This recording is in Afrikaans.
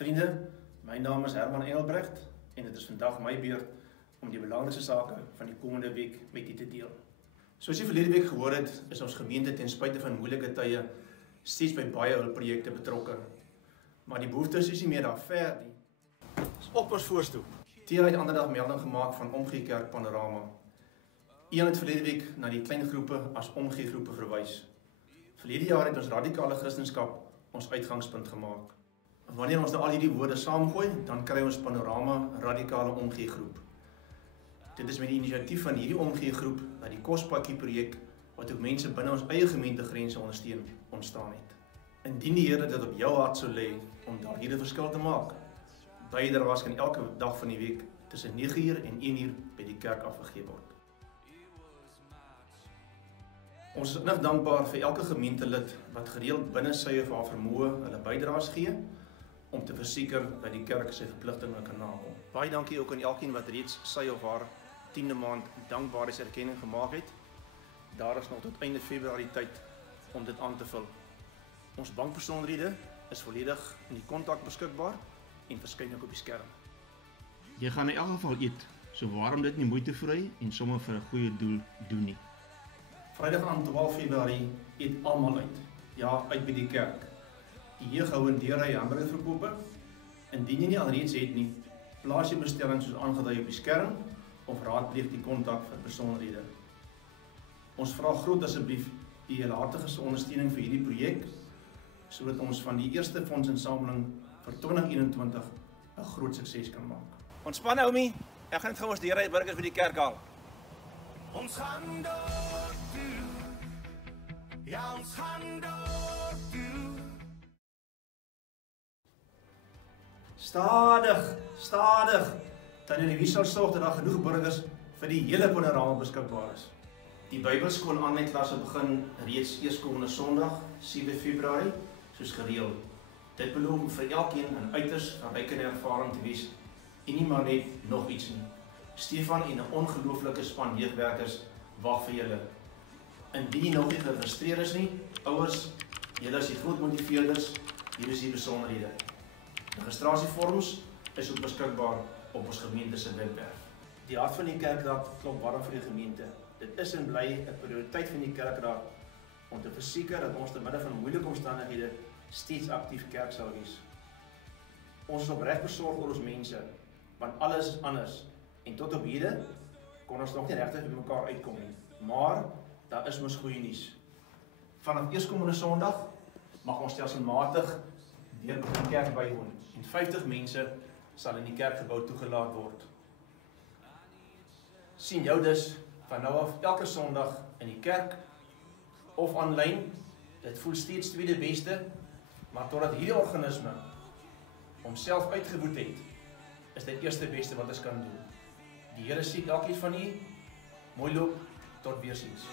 Vriende, my naam is Herman Engelbrecht en dit is vandag my beurt om die belangrikste sake van die komende week met u te deel. Soos jy verlede week gehoor het, is ons gemeente ten spyte van moeilike tye steeds by baie hulpprojekte betrokke. Maar die behoeftes is nie meer daar ver nie. Dis op ons voorstoep. TIA het ander dag melding gemaak van Omgee Kerk Panorama. Ian het verlede week na die klein groepe as Omgee groepe verwys. Verlede jaar het ons radikale Christendom ons uitgangspunt gemaak. Wanneer ons nou al hierdie woorde saamgooi, dan kry ons Panorama radikale Omgee groep. Dit is met die inisiatief van hierdie Omgee groep dat die Kospakkie projek, wat ook mense binne ons eie gemeentegrense ondersteun, ontstaan het. Indien die Here dit op jou hart sou lê om daar hierdie verskil te maak, bydraes kan elke dag van die week tussen 9:00 en 1:00 by die kerk afgegee word. Ons is innig dankbaar vir elke gemeentelid wat gereeld binne sy of haar vermoë hulle bydraes gee om te verseker dat die kerk sy verpligtinge kan nakom. Baie dankie ook aan elkeen wat reeds sy of haar 10de maand dankbaarheidserkenning gemaak het. Daar is nog tot einde Februarie tyd om dit aan te vul. Ons bankbesonderhede is volledig in die kontak beskikbaar en verskyn ook op die skerm. Jy gaan in elk geval eet, so waarom dit nie moeite vry en sommer vir 'n goeie doel doen nie. Vrydag aan 12 Februarie eet almal uit. Ja, uit by die kerk. Die jeug hou in deurry hamburgerverkope. Indien jy nie alreeds het nie, plaas jy bestelling soos aangedui op die skerm of raadpleeg die kontak vir besonderhede. Ons vra groot asseblief u helhartige ondersteuning vir hierdie projek, sodat ons van die eerste fondsinsameling vir 2021 'n groot sukses kan maak. Ontspan Oumi, ek gaan net gou ons deurry burgers vir die kerk haal. Ons gaan door toe. Ja, ons gaan door toe. Stadig, stadig. Tannie Louise sal sorg dat daar genoeg burgers vir die hele Panorama beskikbaar is. Die Bybelskool aanlyn klasse begin reeds eerskomende Sondag, 7 Februarie, soos gereël. Dit beloof vir elkeen 'n uiters verrykende ervaring te wees en nie maar net nog iets nie. Stefan en 'n ongelooflike span jeugwerkers wag vir julle. Indien jy nog nie geregistreer is nie, ouers, julle is die groot motiveerders, hier is die besonderhede. Registrasievorms is ook beskikbaar op ons gemeente se webwerf. Die hart van die kerkraad klop warm vir die gemeente. Dit is en bly 'n prioriteit van die kerkraad om te verseker dat ons te midde van moeilike omstandighede steeds aktief kerk sal wees. Ons is opreg besorg oor ons mense, want alles is anders en tot op hede kon ons nog nie regtig by mekaar uitkom nie. Maar daar is mos goeie nuus. Vanaf eerskomende Sondag mag ons stelselmatig weer by die kerk bywoon en 50 mense sal in die kerkgebou toegelaat word. Sien jou dus van nou af elke Sondag in die kerk of aanlyn. Dit voel steeds tweede beste, maar totdat hierdie organisme homself uitgewoed het, is dit eerste beste wat ons kan doen. Die Here sien elkeen van u. Mooi loop, tot weerziens.